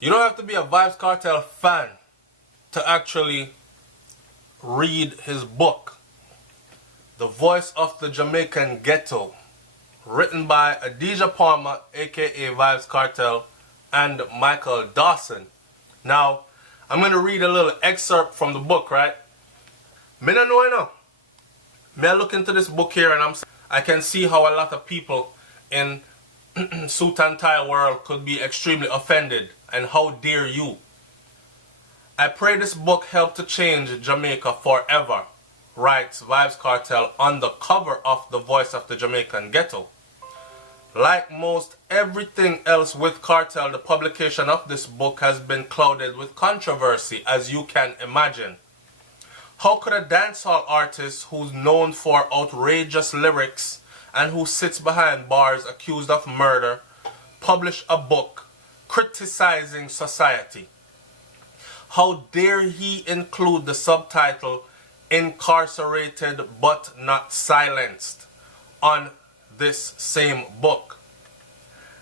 You don't have to be a VYBZ Kartel fan to actually read his book, The Voice of the Jamaican Ghetto, written by Adidja Palmer, aka VYBZ Kartel, and Michael Dawson. Now, I'm going to read a little excerpt from the book, right? Me no know, you know. Me I look into this book here and I can see how a lot of people in suit and tie world could be extremely offended, and how dare you. I pray this book help to change Jamaica forever, writes VYBZ Kartel on the cover of The Voice of the Jamaican Ghetto. Like most everything else with Kartel, the publication of this book has been clouded with controversy, as you can imagine. How could a dancehall artist who's known for outrageous lyrics and who sits behind bars accused of murder publish a book criticizing society? How dare he include the subtitle "Incarcerated but not silenced" on this same book?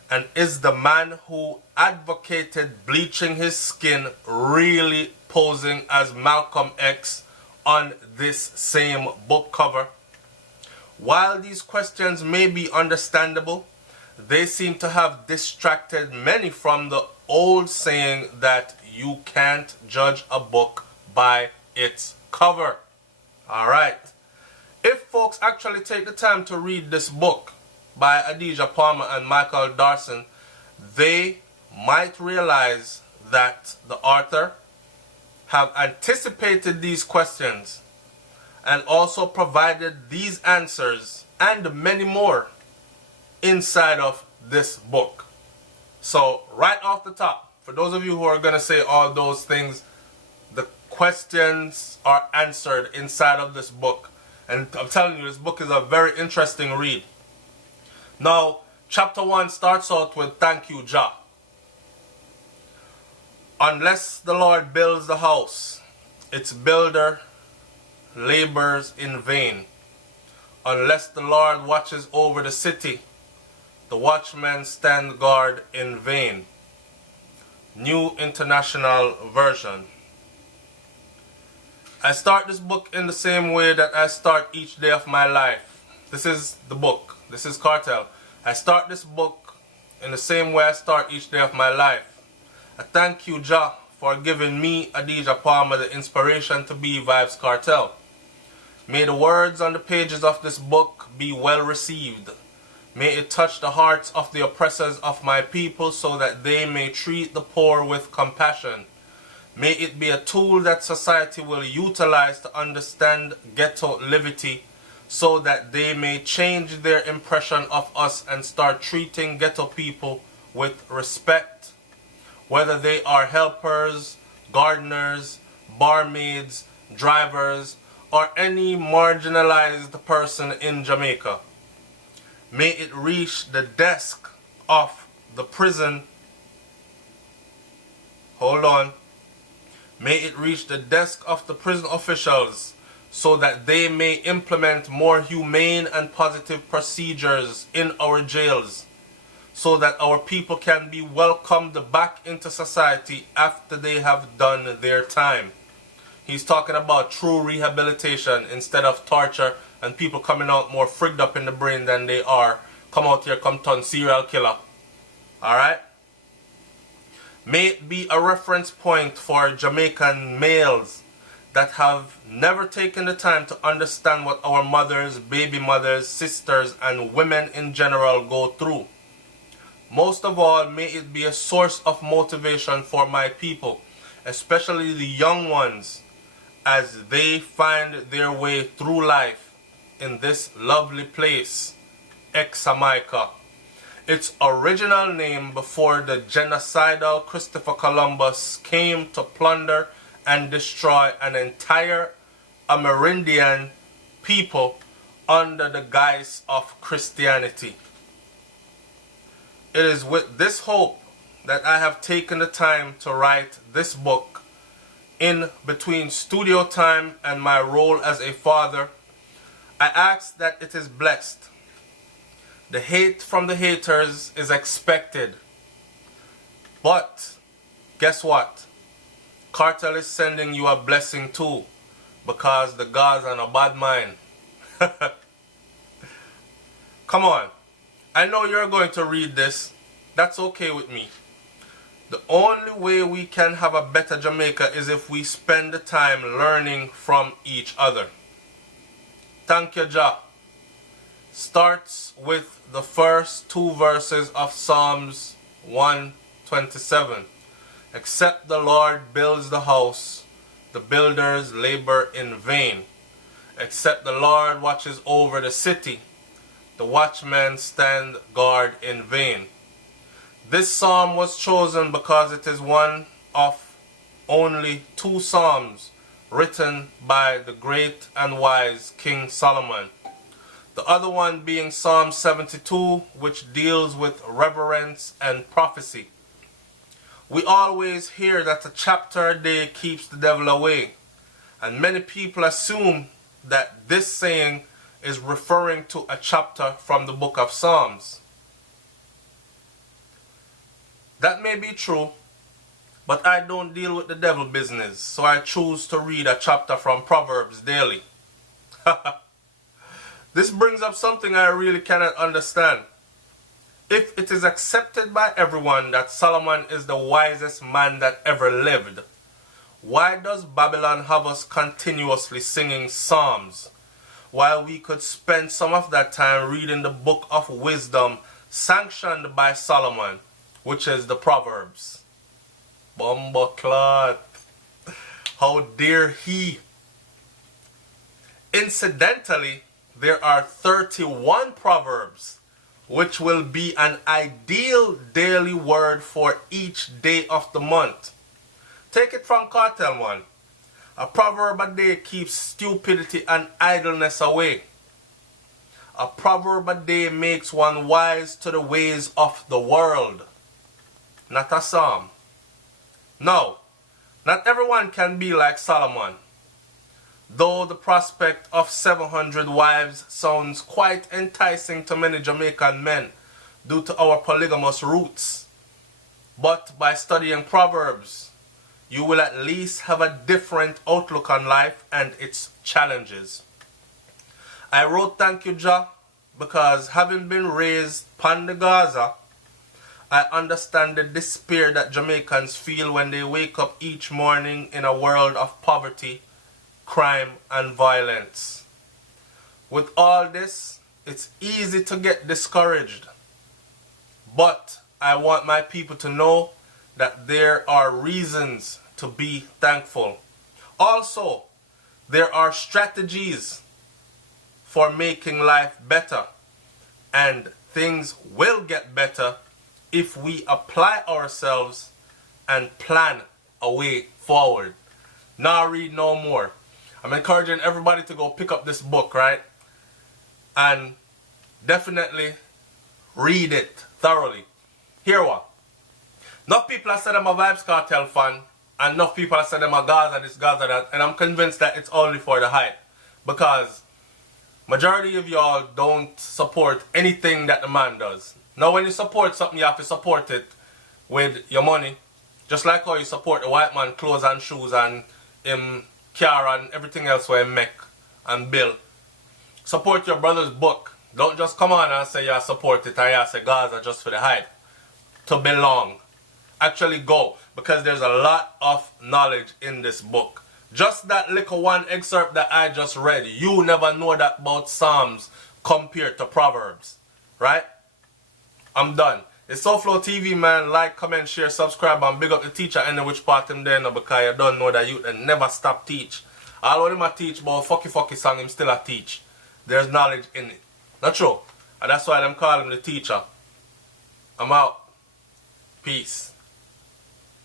And is the man who advocated bleaching his skin really posing as Malcolm X on this same book cover? While these questions may be understandable, they seem to have distracted many from the old saying that you can't judge a book by its cover. Alright. If folks actually take the time to read this book by Adidja Palmer and Michael Dawson, they might realize that the author have anticipated these questions and also provided these answers and many more inside of this book. So right off the top, for those of you who are going to say all those things, the questions are answered inside of this book. And I'm telling you, this book is a very interesting read. Now, chapter 1 starts out with "Thank you, Jah. Unless the Lord builds the house, its builder labors in vain. Unless the Lord watches over the city, the watchmen stand guard in vain." New International Version. I start this book in the same way that I start each day of my life. This is the book. This is Kartel. I start this book in the same way I start each day of my life. I thank you, Jah, for giving me, Adidja Palmer, the inspiration to be VYBZ Kartel. May the words on the pages of this book be well received. May it touch the hearts of the oppressors of my people so that they may treat the poor with compassion. May it be a tool that society will utilize to understand ghetto livity so that they may change their impression of us and start treating ghetto people with respect. Whether they are helpers, gardeners, barmaids, drivers, or any marginalized person in Jamaica. May it reach the desk of the prison. Hold on. May it reach the desk of the prison officials so that they may implement more humane and positive procedures in our jails, so that our people can be welcomed back into society after they have done their time. He's talking about true rehabilitation instead of torture and people coming out more frigged up in the brain than they are. Come out here, come turn serial killer. Alright? May it be a reference point for Jamaican males that have never taken the time to understand what our mothers, baby mothers, sisters, and women in general go through. Most of all, may it be a source of motivation for my people, especially the young ones, as they find their way through life in this lovely place, Jamaica. Its original name before the genocidal Christopher Columbus came to plunder and destroy an entire Amerindian people under the guise of Christianity. It is with this hope that I have taken the time to write this book. In between studio time and my role as a father, I ask that it is blessed. The hate from the haters is expected, but guess what? Kartel is sending you a blessing too, because the God's on a bad mind. Come on. I know you're going to read this. That's okay with me. The only way we can have a better Jamaica is if we spend the time learning from each other. Thank you, Jah. Starts with the first 2 verses of Psalms 127. Except the Lord builds the house, the builders labor in vain. Except the Lord watches over the city, the watchmen stand guard in vain. This psalm was chosen because it is one of only 2 psalms written by the great and wise King Solomon. The other one being Psalm 72, which deals with reverence and prophecy. We always hear that a chapter a day keeps the devil away, and many people assume that this saying is referring to a chapter from the book of Psalms. That may be true, but I don't deal with the devil business, so I choose to read a chapter from Proverbs daily. This brings up something I really cannot understand. If it is accepted by everyone that Solomon is the wisest man that ever lived, why does Babylon have us continuously singing psalms, while we could spend some of that time reading the book of wisdom sanctioned by Solomon, which is the Proverbs? Bumbleclot. How dare he? Incidentally, there are 31 Proverbs, which will be an ideal daily word for each day of the month. Take it from Kartel one. A proverb a day keeps stupidity and idleness away. A proverb a day makes one wise to the ways of the world. Not a psalm. No, not everyone can be like Solomon. Though the prospect of 700 wives sounds quite enticing to many Jamaican men due to our polygamous roots. But by studying Proverbs, you will at least have a different outlook on life and its challenges. I wrote Thank You, Jah, because having been raised pan the Gaza, I understand the despair that Jamaicans feel when they wake up each morning in a world of poverty, crime and violence. With all this, it's easy to get discouraged. But I want my people to know that there are reasons to be thankful. Also, there are strategies for making life better, and things will get better if we apply ourselves and plan a way forward. Now read no more. I'm encouraging everybody to go pick up this book, right? And definitely read it thoroughly. Here what? Enough people have said I'm a VYBZ Kartel fan, and enough people have said I'm a Gaza this, Gaza that, and I'm convinced that it's only for the hype. Because majority of y'all don't support anything that the man does. Now when you support something, you have to support it with your money. Just like how you support the white man clothes and shoes and car and everything else where he make and build. Support your brother's book. Don't just come on and say you support it and you say Gaza just for the hype. To belong. Actually go, because there's a lot of knowledge in this book. Just that little one excerpt that I just read, you never know that about Psalms compared to Proverbs. Right? I'm done. It's SoFlo TV, man. Like, comment, share, subscribe, and big up the teacher and which part him there now, because you don't know that you never stop teach. All of him a teach about fucky song, him still a teach. There's knowledge in it. Not true. And that's why them call him the teacher. I'm out. Peace.